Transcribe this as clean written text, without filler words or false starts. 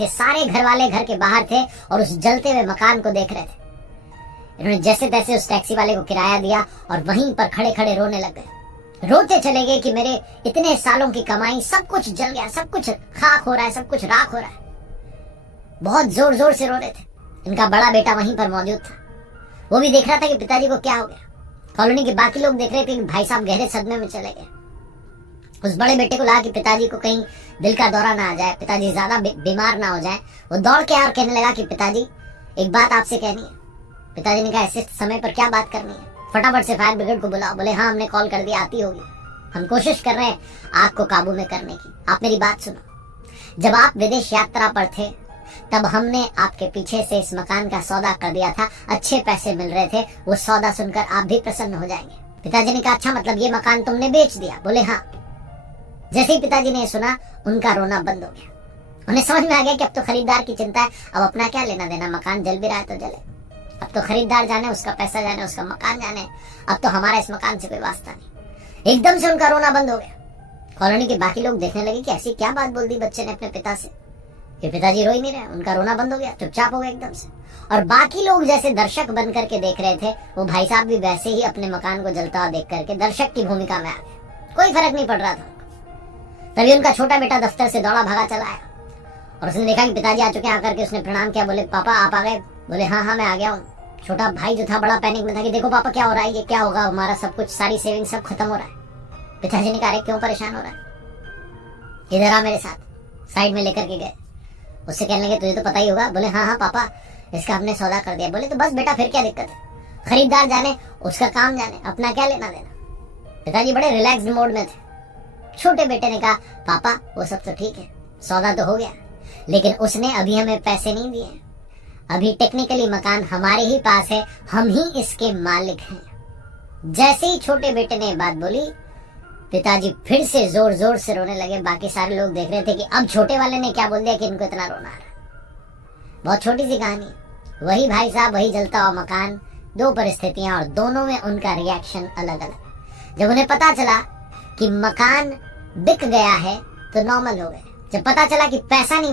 थे, सारे घर वाले घर के बाहर थे और उस जलते हुए मकान को देख रहे थे। इन्होंने जैसे तैसे उस टैक्सी वाले को किराया दिया और वहीं पर खड़े खड़े रोने लग गए। रोते चले गए कि मेरे इतने सालों की कमाई सब कुछ जल गया, सब कुछ खाक हो रहा है, सब कुछ राख हो रहा है। बहुत जोर जोर से रो रहे थे। इनका बड़ा बेटा वहीं पर मौजूद था। वो भी देख रहा था कि पिताजी को क्या हो गया। कॉलोनी के बाकी लोग देख रहे थे कि भाई साहब गहरे सदमे में चले गए। उस बड़े बेटे को लगा कि पिताजी को कहीं दिल का दौरा ना आ जाए, पिताजी ज्यादा बीमार ना हो जाए। वो दौड़ के और कहने लगा कि पिताजी एक बात आपसे कहनी है। पिताजी ने कहा ऐसे समय पर क्या बात करनी है, फटाफट से फायर ब्रिगेड को बुलाओ। बोले हाँ हमने कॉल कर दिया, आती होगी, हम कोशिश कर रहे हैं आग को काबू में करने की। आप मेरी बात सुनो, जब आप विदेश यात्रा पर थे तब हमने आपके पीछे से इस मकान का सौदा कर दिया था, अच्छे पैसे मिल रहे थे, वो सौदा सुनकर आप भी प्रसन्न हो जाएंगे। पिताजी ने कहा अच्छा मतलब ये मकान तुमने बेच दिया? बोले हाँ। जैसे ही पिताजी ने सुना उनका रोना बंद हो गया। उन्हें समझ में आ गया कि अब तो खरीदार की चिंता है, अब अपना क्या लेना देना, मकान जल भी रहा है तो जले, अब तो खरीदार जाने, उसका पैसा जाने, उसका मकान जाने, अब तो हमारा इस मकान से कोई वास्ता नहीं। एकदम से उनका रोना बंद हो गया। कॉलोनी के बाकी लोग देखने लगे कि ऐसी क्या बात बोल दी बच्चे ने अपने पिता से, कि पिताजी रो ही नहीं रहे, उनका रोना बंद हो गया, चुपचाप हो गए एकदम से। और बाकी लोग जैसे दर्शक बन करके देख रहे थे, वो भाई साहब भी वैसे ही अपने मकान को जलता हुआ देख करके दर्शक की भूमिका में आ गए। कोई फर्क नहीं पड़ रहा था। तभी उनका छोटा बेटा दफ्तर से दौड़ा भागा चला आया और उसने देखा कि पिताजी आ चुके हैं। आकर के उसने प्रणाम किया। बोले पापा आप आ गए? बोले हाँ हाँ मैं आ गया हूँ। छोटा भाई जो था बड़ा पैनिक में था कि देखो पापा क्या हो रहा है, ये क्या होगा, हमारा सब कुछ, सारी सेविंग सब खत्म हो रहा है। पिताजी ने कहा क्यों परेशान हो रहा है, इधर आ मेरे साथ। साइड में लेकर के गए। उससे कहने लगे तुझे तो पता ही होगा। बोले हाँ हाँ पापा इसका हमने सौदा कर दिया। बोले तो बस बेटा फिर क्या दिक्कत है, खरीदार जाने, उसका काम जाने, अपना क्या लेना देना। पिताजी बड़े रिलैक्स्ड मोड में थे। छोटे बेटे ने कहा पापा वो सब तो ठीक है, सौदा तो हो गया, लेकिन उसने अभी हमें पैसे नहीं दिए। अभी टेक्निकली मकान हमारे ही पास है, हम ही इसके मालिक हैं। जैसे ही छोटे बेटे ने बात बोली पिताजी फिर से जोर जोर से रोने लगे। बाकी सारे लोग देख रहे थे कि अब छोटे वाले ने क्या बोल दिया कि इनको इतना रोना आ रहा। बहुत छोटी सी कहानी, वही भाई साहब, वही जलता हुआ मकान, दो परिस्थितियां और दोनों में उनका रिएक्शन अलग अलग। जब उन्हें पता चला कि मकान बिक गया है तो नॉर्मल हो गए। जब पता चला कि पैसा नहीं